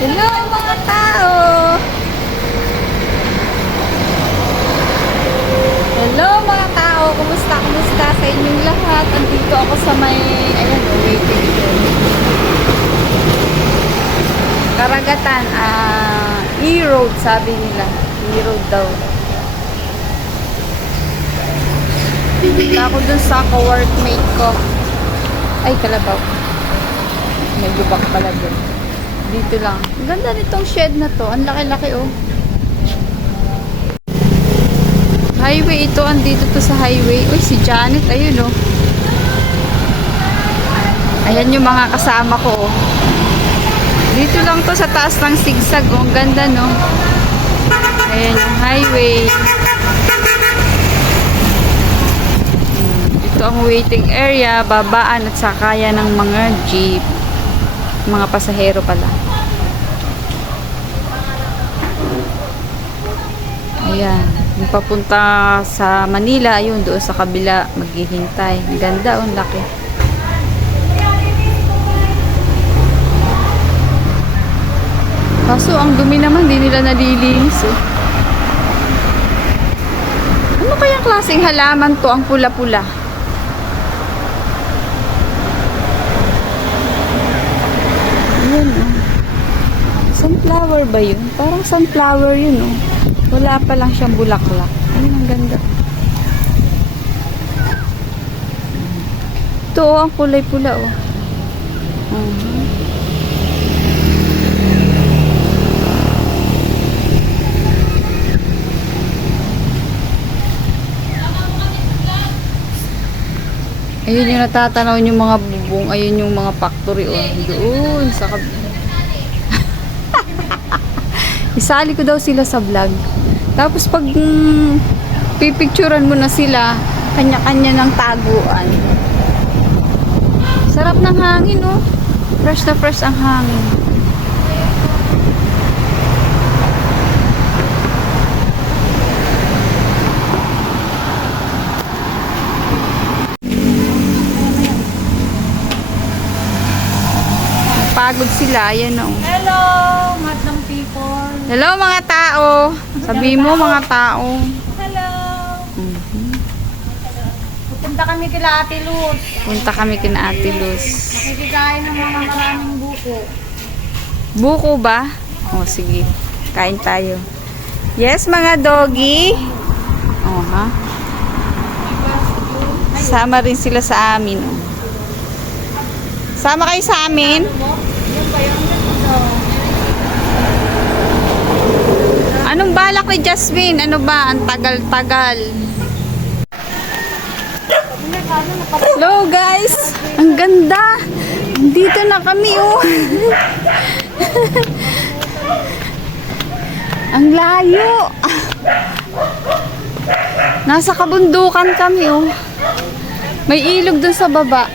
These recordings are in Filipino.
Hello mga tao! Hello mga tao! Kumusta? Kumusta sa inyong lahat? Andito ako sa may, ayan o, waiting room. Karagatan, ah, E-road sabi nila. E-road daw. Punta ako dun sa ka-workmate ko. Ay, kalabaw. May lubak pala dun. Dito lang. Ang ganda nitong shed na to. Ang laki-laki oh. Highway ito. Andito to sa highway. Uy, si Janet. Ayun oh. Ayan yung mga kasama ko oh. Dito lang to sa taas ng sigsag oh. Ang ganda no. Ayan yung highway. Ito ang waiting area, babaan at sakayan ng mga jeep. Mga pasahero pala. Ayan. Yung papunta sa Manila, ayun, doon sa kabila, maghihintay. Ganda, oh, ang laki. Kaso, ang dumi naman, di nila nalilinis, eh. Ano kayang klaseng halaman to, ang pula-pula? Ayan, oh. Sunflower ba yun? Parang sunflower yun, oh. Wala pa lang siyang bulaklak. Ayun, ang ganda. Ito, oh, ang kulay pula, oh. Mhm. Ayun yung natatanaw yung mga bubong. Ayun yung mga factory, oh. Doon, sa kab... Isali ko daw sila sa vlog. Tapos pag mm, pipicturan mo na sila, kanya-kanya ng taguan. Sarap ng hangin, oh. Fresh na fresh ang hangin. Pagod sila, ayan, oh. Hello, madam people. Hello mga tao. Sabi mo mga tao. Hello. Pupunta kami kila Ate Luz. Punta kami kina Ate Luz. Nakikikain ng mga maraming buko. Buko ba? O sige. Kain tayo. Yes mga doggy. Oh ha. Sama rin sila sa amin. oh. Sama kayo sa amin? Yan ba yung ito? Anong balak ni Jasmine? Ano ba? Ang tagal-tagal. Hello guys! Ang ganda! Dito na kami oh! Ang layo! Nasa kabundukan kami oh. May ilog dun sa baba.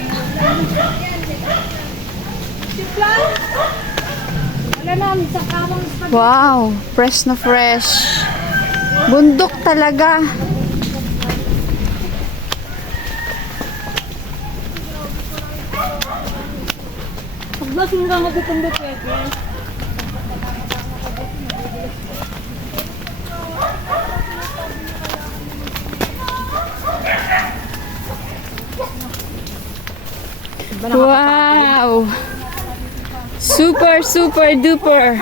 Wala namin sa kawang sa Wow! Fresh na fresh. Bundok talaga. Paglasing ka magutong pwede. Wow! Super, super duper.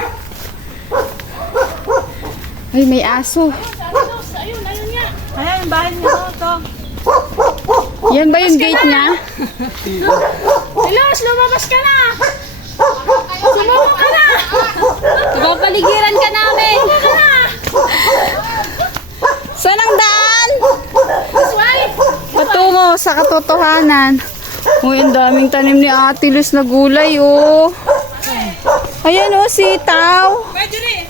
Ay, may aso. Ayun, ayun niya. Ayan, yung bahay niya. Ito. Yan ba yung gate niya? Luz, lumabas ka na. Sumama ka na. Paligiran ka namin. Saan ang daan? Patungo sa katotohanan. Uy, ang daming tanim ni Ate Luz na gulay, oh. Ayan, oh, sitaw. Pwede rin.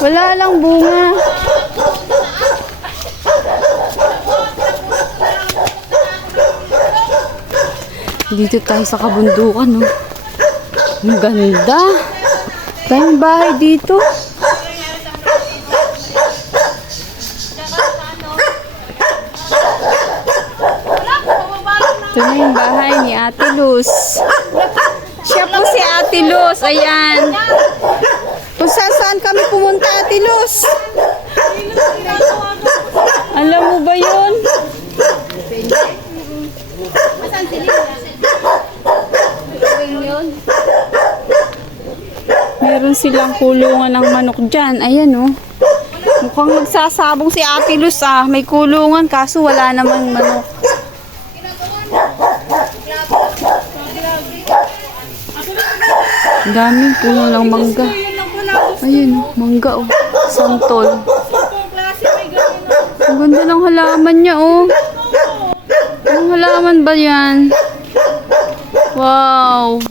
Wala lang bunga. Dito tayo sa kabundukan, no? Ang ganda. Tayong bahay dito. Ito na yung bahay ni Ate Luz. Ate Ate Luz. Ayan. Kung saan saan kami pumunta, Ate Luz. Alam mo ba yun? Meron silang kulungan ng manok dyan. Ayan oh. Mukhang magsasabong si Ate Luz ah. May kulungan kaso wala namang manok. Ang daming puno ng mangga. Ayun, mangga oh. Santol. Ang ganda ng halaman niya oh. Anong halaman ba yan? Wow.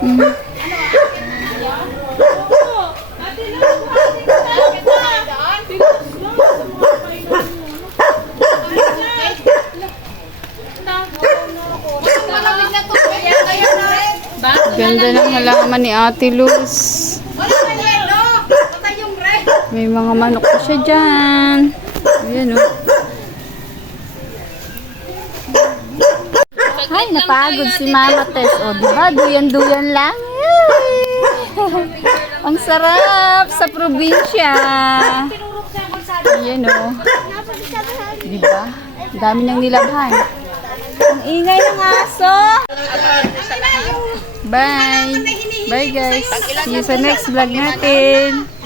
Mm. Malamig na to. Kaya kayo na rin. Ganda ng halaman ni Ate Luz. May mga manok pa siya dyan. Ayan oh. Ay, napagod si Mama Tess. O, diba? Duyan-duyan lang. Ang sarap sa probinsya. Ayan o. Diba? Ang dami niyang nilabhan. Ang ingay ng aso. Bye. Bye guys. See you sa next vlog natin.